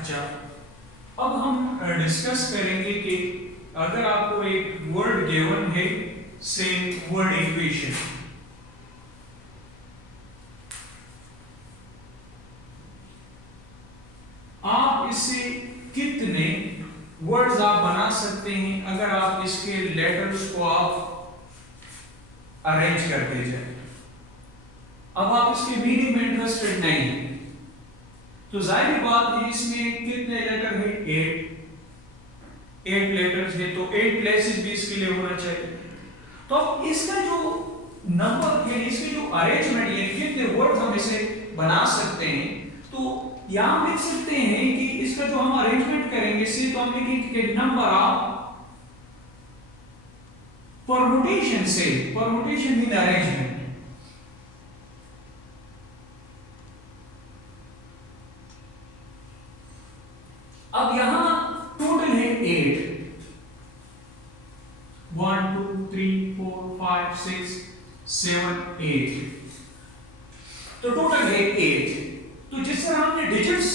अच्छा, अब हम डिस्कस करेंगे कि अगर आपको एक वर्ड गिवन है, से वर्ड इक्वेशन, आप इससे कितने वर्ड्स आप बना सकते हैं अगर आप इसके लेटर्स को आप अरेंज करते जाए। अब आप इसके मीनिंग में इंटरेस्टेड नहीं है तो जाहिर बात है इसमें कितने लेटर है, 8 लेटर्स है, तो 8 प्लेसेस भी इसके लिए होना चाहिए। तो अब इसका जो नंबर है, इसके जो अरेंजमेंट है, कितने वर्ड्स हम इसे बना सकते हैं, तो यहां लिख सकते हैं कि इसका जो हम अरेंजमेंट करेंगे इसे तो हम लिखेंगे कि नंबर ऑफ परमुटेशन से, परमुटेशन मीन अरेंजमेंट। अब यहां टोटल है 8, 1 2 3 4 5 6 7 8, तो टोटल है 8। तो जिस तरह हमने डिजिट्स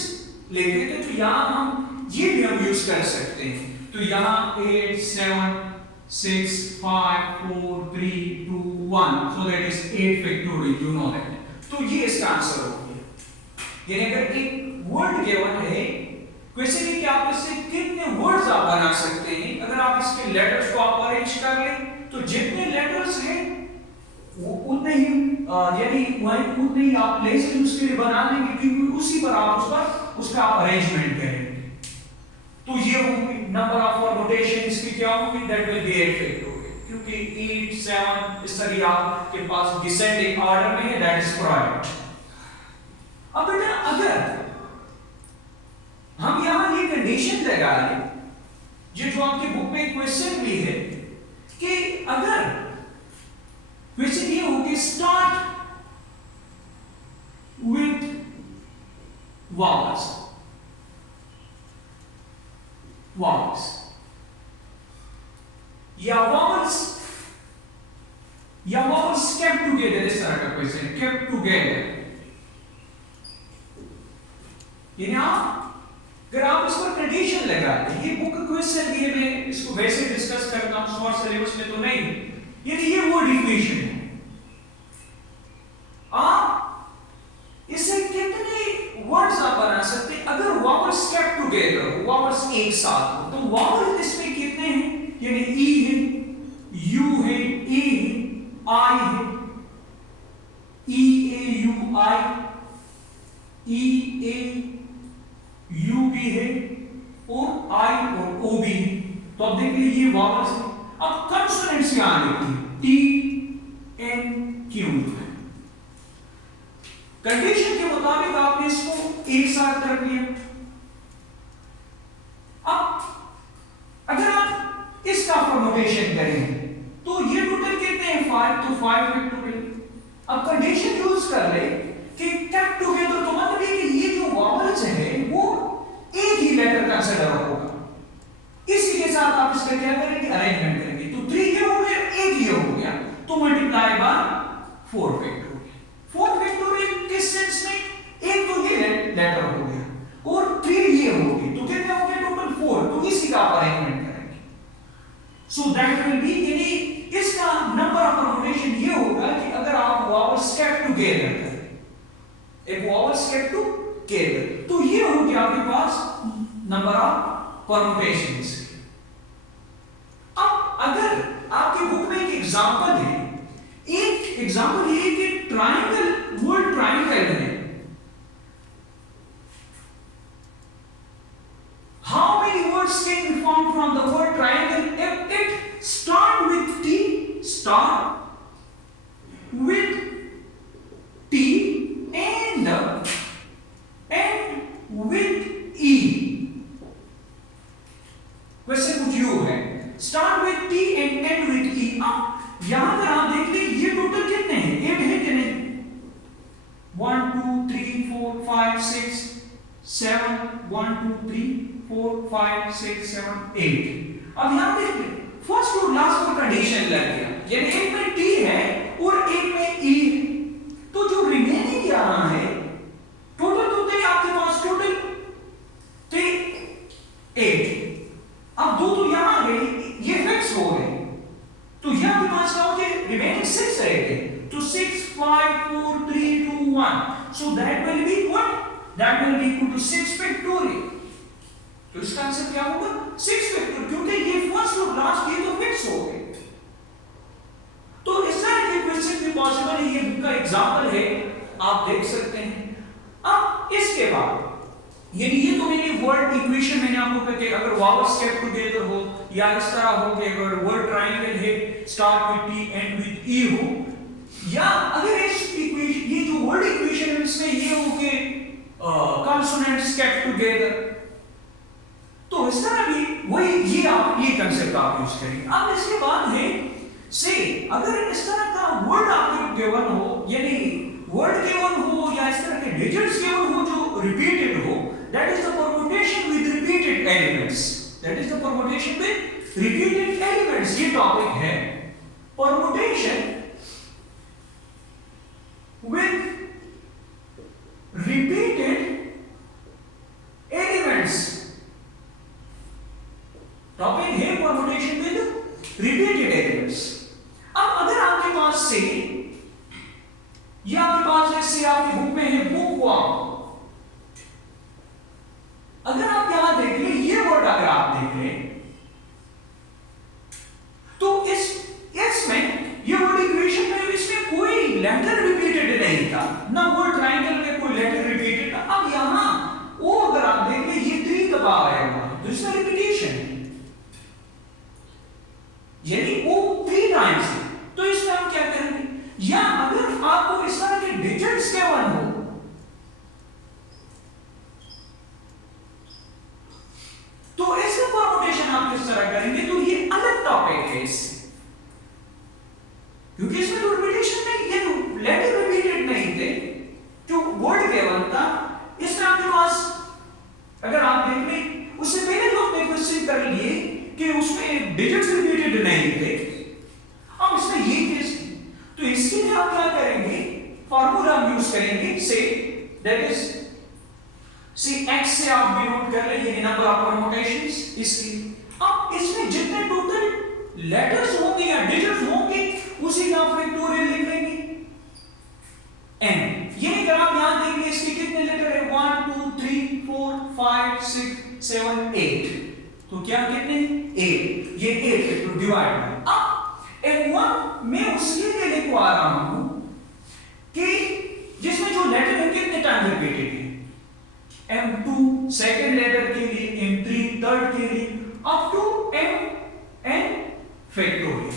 लेते थे तो यहां हम ये भी हम यूज कर सकते हैं। तो यहां 8 7 6 5 4 3 2 1, so that is 8 factorial, you know that। तो ये इसका आंसर हो गया। यानी अगर एक वर्ड गिवन है, क्वेश्चन है कि आप इससे कितने वर्ड्स आप बना सकते हैं। अगर आप इसके लेटर्स को आप अरेंज कर लें तो जितने लेटर्स हैं वो उतने ही यानी वही उतने ही आप प्लेसेस उसके लिए बना लेंगे, क्योंकि उसी पर आप उसका आप अरेंजमेंट करेंगे। तो ये होंगे नंबर ऑफ परमुटेशन, इसकी क्या होगी, दैट विल बी 8 फैक्टोरियल, क्योंकि 8 7 इस तरह आपके पास डिसेंडिंग ऑर्डर में है, दैट इज करेक्ट। अब बेटा अगर हम यहां ये कंडीशन लगा लें, ये जो आपकी बुक में क्वेश्चन भी है कि अगर क्वेश्चन ये हो कि स्टार्ट विथ vowels, vowels या vowels kept together, इस तरह का क्वेश्चन, kept together। यानी अगर आप इस पर कंडीशन लगा दें, ये बुक क्वेश्चन भी है, मैं इसको वैसे डिस्कस करता हूं शॉर्ट सिलेबस में तो नहीं, यानी ये वर्ड इक्वेशन है। आप इससे कितने वर्ड्स आप बना सकते हैं अगर वावल्स kept together, वावल्स एक साथ हो, तो वावल इसमें कितने हैं, यानी ई है, यू है, ए है, आई है, ई ए you I, E A you भी है और आई और ओ भी है। तो अब देखिए ये वावल्स है। अब कंसोनेंट्स यहां लिखी है, टी एन क्यू। कंडीशन के मुताबिक आपने इसको एक साथ कर दिया। अब अगर आप इसका परमुटेशन करेंगे तो ये टोटल कितने हैं, 5, तो 5 फैक्टोरियल। अब कंडीशन यूज कर ले कि kept together, तो मतलब ये कि ये जो वावल्स है वो एक ही लेटर कंसीडर होगा। इसी के साथ आप इसका क्या करेंगे, अरेंजमेंट करेंगे। तो 3 ये हो गया, एक ये हो गया, तो मल्टीप्लाई बाय 4 फैक्टोरियल। 4 फैक्टोरियल किस सेंस में, एक तो ये लेटर हो गया और 3 ये हो गए, तो कितने हो गए टोटल 4, तो इसी का आप अरेंजमेंट करेंगे। सो दैट विल बी, यानी इसका नंबर ऑफ परमुटेशन ये होगा कि अगर आप वावल्स kept together करें, एक वावल्स kept together, तो ये हो गया आपके पास नंबर ऑफ परमुटेशंस। अब अगर आपकी बुक में एक एग्जांपल है, एक एग्जांपल ये कि ट्रायंगल, वर्ड ट्रायंगल है, how many words can be formed from the word triangle if it start with T, start with T and with E। Question कुछ यू है, start with T and and with E। अब यहां पर आप देख लीजिए ये टोटल कितने हैं, 8 है कि नहीं, 1 2 3 4 5 6 7, 1 2 3 4 5 6 7 8। अब यहां देखिए फर्स्ट और लास्ट में कंडीशन लग गया, यानी एक में T है और एक में E है, तो जो रिमेनिंग यहां है टोटल आपके पास total 3 1. So that will be what? That will be equal to 6 factorial. तो इसका आंसर क्या होगा? 6 फैक्टोरियल, क्योंकि ये फर्स्ट और लास्ट ये तो फिक्स हो गए। तो इस तरह के क्वेश्चन भी पॉसिबल है, ये बुक का एग्जांपल है, आप देख सकते हैं। अब इसके बाद यानी ये तो मेरी वर्ड इक्वेशन मैंने आपको कहते अगर वावल्स केप्ट टुगेदर हो या इस तरह हो कि अगर वर्ड ट्रायंगल है start with T end with E हो, या अगर इस इक्वेशन ये जो वर्ड इक्वेशन है इसमें ये हो कि कॉन्सोनेंट्स केप्ट टुगेदर, तो इस तरह भी वही ये आप ये कांसेप्ट आप यूज करेंगे। अब इसके बाद है से अगर इस तरह का वर्ड आपके गिवन हो, यानी वर्ड गिवन हो या इस तरह के डिजिट्स गिवन हो जो रिपीटेड हो, that is the permutation with repeated elements, that is the permutation with repeated elements। ये टॉपिक है permutation with repeated elements, topic है permutation with repeated elements। अब अगर आपके पास से या आपके पास जैसे आपकी बुक में है बुकवर्म, अगर आप यहां देख लें ये वर्ड अगर आप देख लें तो इसमें ये वर्ड इक्वेशन में इसमें कोई लेटर रिपीटेड नहीं था, ना वर्ड ट्रायंगल में कोई लेटर रिपीटेड था। अब यहां वो अगर आप देख लें ये 3 दबा आया हुआ तो इसमें रिपीटेशन है, यानी वो 3 टाइम्स है। तो इसमें हम क्या करेंगे, या अगर आपको इस तरह के डिजिट्स गिवन हो तो इसका परमुटेशन आप किस तरह करेंगे, तो ये अलग टॉपिक है इससे, क्योंकि इसमें तो रिपीटेशन नहीं, ये लेटर रिपीटेड नहीं थे, जो वर्ड गिवन था इसमें आपके पास अगर आप देख लें उससे पहले जो आपने क्वेश्चन कर लिए कि उसमें डिजिट्स रिपीटेड नहीं थे, अब इसमें ये केस, तो इसके लिए आप क्या करेंगे, फार्मूला यूज करेंगे say that is C x से आप भी नोट कर ले ये नंबर ऑफ परमुटेशंस इसकी। अब इसमें जितने टोटल लेटर्स होंगे या डिजिट्स होंगे उसी का फैक्टोरियल लिख लेंगे n। ये अगर आप यहां देखेंगे इसके कितने लेटर है 1 2 3 4 5 6 7 8, तो क्या कितने 8, ये 8 तो डिवाइड। अब n1 मैं उसके लिए लिखवा रहा हूं कि जिसमें जो लेटर है कितने टाइम रिपीटेड है, M2 सेकेंड लेटर के लिए, M3 थर्ड के लिए, अप टू Mn फैक्टोरियल।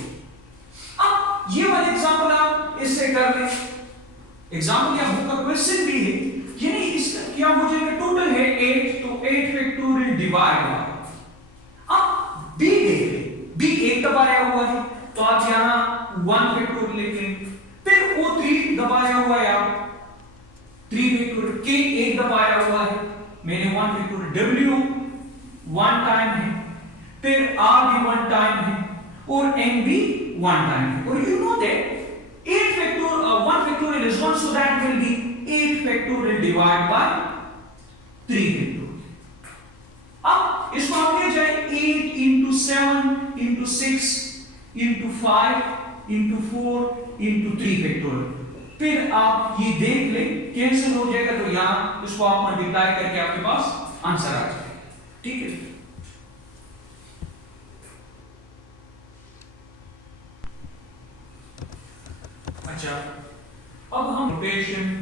अब ये वाला एग्जांपल आप इससे कर लें, एग्जांपल या बुक का क्वेश्चन भी है, यानी इसका क्या हो जाएगा, टोटल है 8 तो 8 फैक्टोरियल डिवाइड बाय। अब b देख लें, b 1 दबाया हुआ है तो आप यहां 1 फैक्टोरियल लिख लें, फिर वो 3 दबाया हुआ है आप 3 फैक्टोरियल, k 1 दबाया हुआ है मैंने 1 फैक्टोरियल, w 1 टाइम है, फिर r भी 1 टाइम है और n भी 1 टाइम है। और you know that 8 factorial 1 factorial is 1, so that will be 8 factorial divided by 3 factorial। अब इसको आप ले जाए 8 into 7 into 6 into 5 into 4 into 3 factorial, फिर आप ये देख ले कैंसिल हो जाएगा, तो यहां इसको आप मल्टीप्लाई करके आपके पास आंसर आ जाएगा, ठीक है। अच्छा, अब हम rotation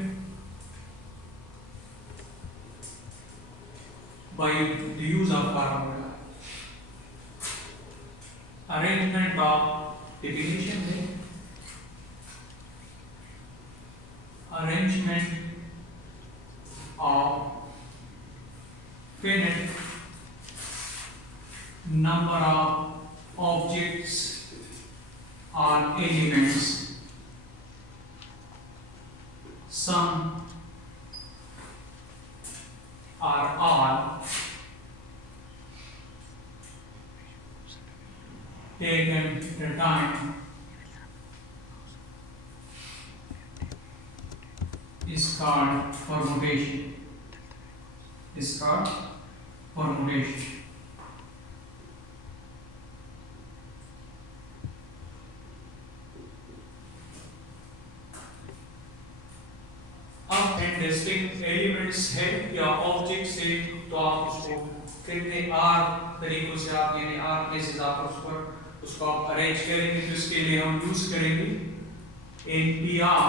by the use of formula, arrangement of definition है, arrangement of finite number of objects or elements, some or all taken the time is called permutation, is called permutation। Distinct elements है या objects है, तो आप उसको कितने are तरीकों से आप यानी आर प्लेसेस आप उसको आप अरेंज करेंगे। तो इसके लिए हम यूज करेंगे एनपीआर।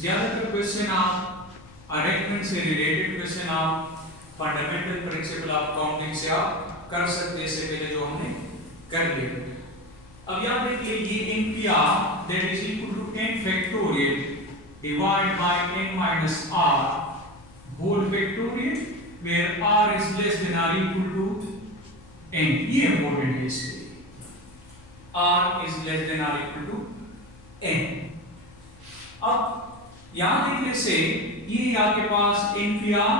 ज्यादातर क्वेश्चन आप अरेंजमेंट से रिलेटेड क्वेश्चन आप फंडामेंटल प्रिंसिपल ऑफ काउंटिंग से आप कर सकते हैं, इससे पहले जो हमने कर लिए। अब याद रखिए ये N P R that is equal to n factorial divide by n minus r whole factorial where r is less than or equal to n। ये इंपॉर्टेंट है इसके लिए, r is less than or equal to n। अब यहां देखने से ये आपके पास N P R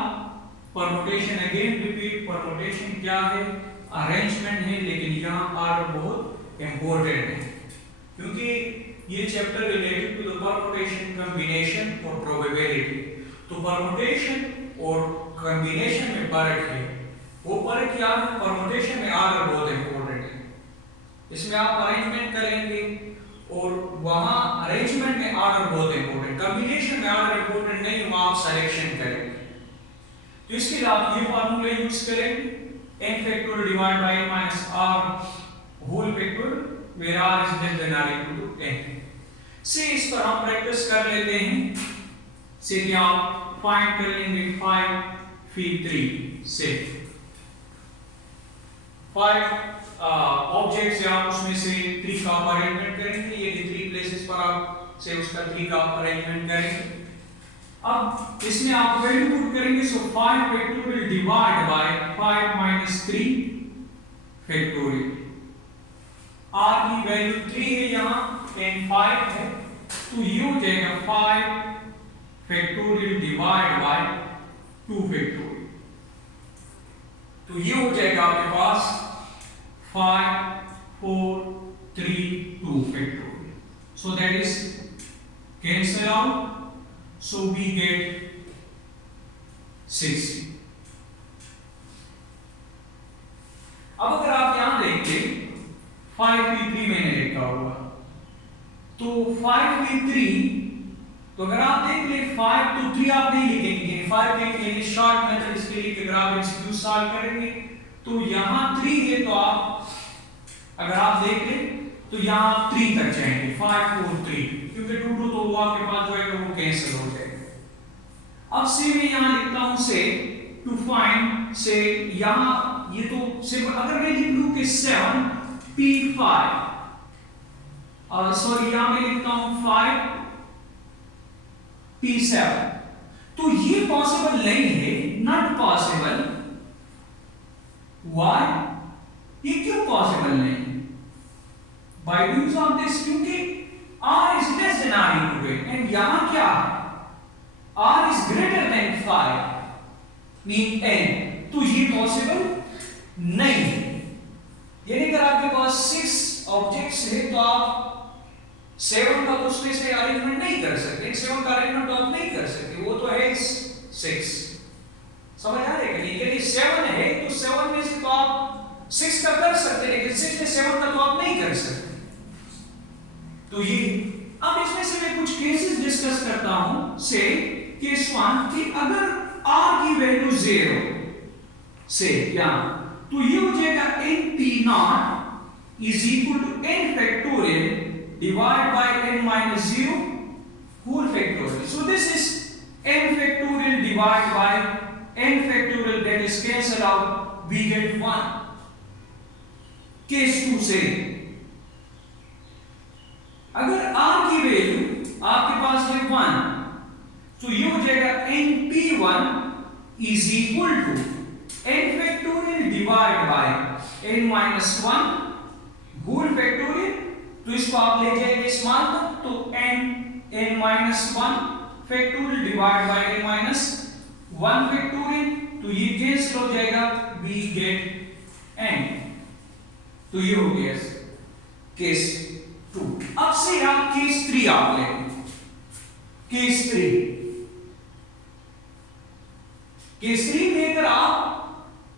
permutation, again repeat permutation क्या है, अरेंजमेंट है, लेकिन यहाँ आर बहुत इंपॉर्टेंट है क्योंकि ये chapter related to the permutation, combination और प्रोबेबिलिटी। तो परमुटेशन और कॉम्बिनेशन में फर्क है, वो फर्क क्या है, परमुटेशन में आर बहुत इंपॉर्टेंट है, इसमें आप अरेंजमेंट करेंगे और वहां अरेंजमेंट में आर्डर बहुत इंपॉर्टेंट, कॉम्बिनेशन में आर्डर इंपॉर्टेंट नहीं, वहां आप सिलेक्शन करेंगे। तो इसके लिए आप ये फार्मूला यूज करेंगे n factorial divide by n minus r whole factorial where r is less than or equal to n। से इस पर हम प्रैक्टिस कर लेते हैं। से क्या आप फाइंड कर लेंगे 5 फी 3 से 5 ऑब्जेक्ट्स है, आप उसमें से 3 का अरेंजमेंट करेंगे, ये 3 प्लेसेस पर आप से उसका 3 का अरेंजमेंट करेंगे। अब इसमें आप वैल्यू पुट करेंगे, सो 5 factorial divide bye 5 minus 3 factorial. r की वैल्यू 3 है यहाँ एंड 5 है, तो ये हो जाएगा 5 फैक्टोरियल डिवाइड बाय 2 फैक्टोरियल। तो ये हो जाएगा आपके पास 5 4 3 2 factorial. So that is cancel out, so we get 60। अब अगर आप यहां देखें 5v3 मैंने लिखा हुआ, तो 5v3, तो अगर आप देख ले 5 तो 3 आप नहीं लिखेंगे, 5 लिखेंगे शॉर्ट मेथड, इसके लिए अगर आप एमसीक्यू सॉल्व करेंगे तो यहां 3 है, तो आप अगर आप देख ले तो यहां 3 तक जाएंगे 5 4 3, क्योंकि 2 2 तो वो आपके पास जो है वो कैंसिल हो जाएगा। अब से मैं यहां लिखता हूं से टू फाइंड से, यहां ये तो सिर्फ अगर मैं लिख लूं कि 7 p5 और सॉरी यहां मैं लिखता हूं 5 p7, तो ये पॉसिबल नहीं है, नॉट पॉसिबल। व्हाई? ये क्यों पॉसिबल नहीं? बाय यूज ऑफ दिस, क्योंकि r is less than or equal to 8 and यहां क्या है, r is greater than 5 mean n, तो ये पॉसिबल नहीं है। यानी अगर आपके पास 6 ऑब्जेक्ट्स है तो आप 7 का उसमें से अरेंजमेंट नहीं कर सकते, 7 का अरेंजमेंट तो आप नहीं कर सकते, वो तो है 6। समझ आ रहा है कि यदि 7 है तो 7 में से तो आप 6 का कर सकते, लेकिन 6 में 7 का तो आप नहीं कर सकते। तो ये अब इसमें से मैं कुछ केसेस डिस्कस करता हूं। से केस 1 कि अगर r की वैल्यू 0 से क्या, तो ये हो जाएगा np0 is equal to n factorial divide by n minus 0 whole factorial. So this is n factorial divide by n factorial, that is cancel out, we get 1। Case 2 से अगर r की वैल्यू आपके पास है 1, तो ये हो जाएगा np1 is equal to n factorial divide by n minus 1 whole factorial. तो इसको आप ले जाएंगे स्मॉल तक, तो n minus 1 factorial divide by n minus 1 factorial, तो ये कैंसिल हो जाएगा, वी गेट n। तो ये हो गया केस 2। अब से आप केस 3 आप लेंगे। केस 3 में अगर आप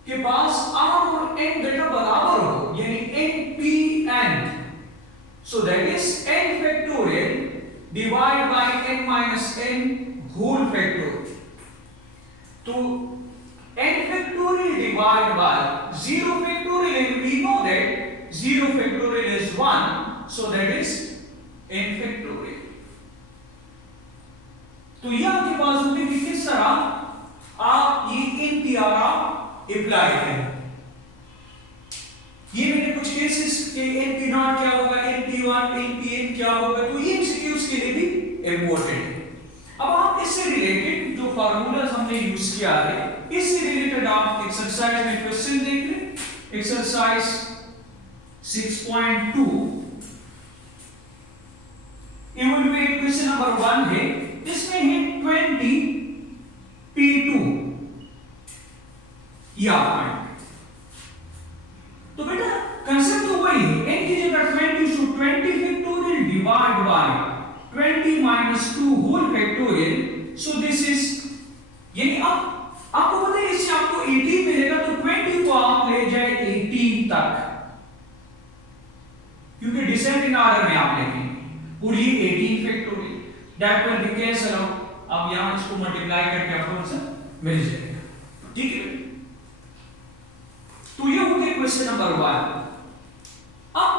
के पास r और n बेटा बराबर हो, यानी np n, so that is n factorial divided by n minus n whole factorial. तो n factorial divided by 0 factorial, and we know that 0 factorial is 1, so that is n factorial. तो ये आपके पास होगी कि किस तरह आप ये NPR अप्लाई करें। ये मैंने कुछ केसेस के NP0 क्या होगा, NP1, NPN क्या होगा, तो ये MCQs के लिए भी इम्पोर्टेंट है। अब आप इससे रिलेटेड जो फार्मूलाज हमने यूज किया है, इससे रिलेटेड आप एक्सरसाइज में क्वेश्चन देख लें। एक्सरसाइज 6.2 इवैल्यूएट क्वेश्चन नंबर 1 है, इसमें है 20 P2 या पॉइंट। तो बेटा कंसेप्ट तो वही है, n की जगह 20 सो 20 factorial divide bye 20 minus 2 whole factorial, so this is, यानी आपको पता है इससे आपको 18 मिलेगा, तो 20 को आप ले जाए 18 तक, क्योंकि डिसेंडिंग ऑर्डर में आप लेंगे, और ये 18 factorial that will be cancel out. अब यहां इसको मल्टीप्लाई करके आपको आंसर मिल जाएगा, ठीक है। तो ये हो गया क्वेश्चन नंबर 1। अब